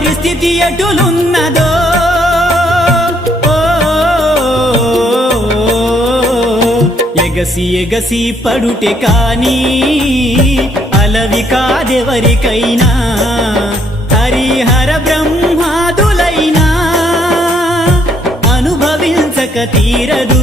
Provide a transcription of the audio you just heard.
పరిస్థితి ఎటులున్నదో ఎగసి ఎగసి పడుటే కాని అలవి కాదెవరికైనా హరిహర బ్రహ్మాదులైనా అనుభవించక తీరదు